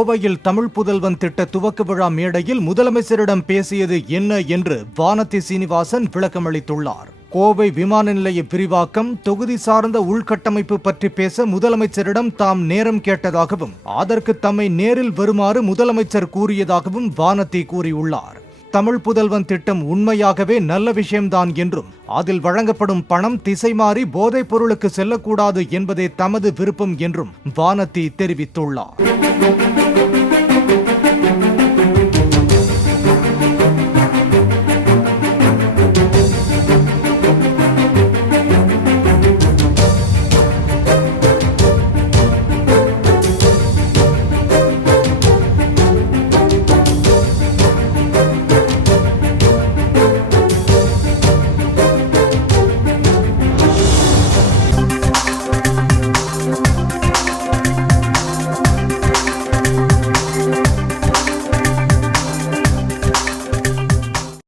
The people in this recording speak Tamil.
கோவையில் தமிழ் புதல்வன் திட்ட துவக்க விழா மேடையில் முதலமைச்சரிடம் பேசியது என்ன என்று வானதி சீனிவாசன் விளக்கமளித்துள்ளார். கோவை விமான நிலைய விரிவாக்கம், தொகுதி சார்ந்த உள்கட்டமைப்பு பற்றி பேச முதலமைச்சரிடம் தாம் நேரம் கேட்டதாகவும் அதற்கு தம்மை நேரில் வருமாறு முதலமைச்சர் கூறியதாகவும் வானதி கூறியுள்ளார். தமிழ் புதல்வன் திட்டம் உண்மையாகவே நல்ல விஷயம்தான் என்றும் அதில் வழங்கப்படும் பணம் திசை மாறி போதைப் பொருளுக்கு செல்லக்கூடாது என்பதே தமது விருப்பம் என்றும் வானதி தெரிவித்துள்ளார்.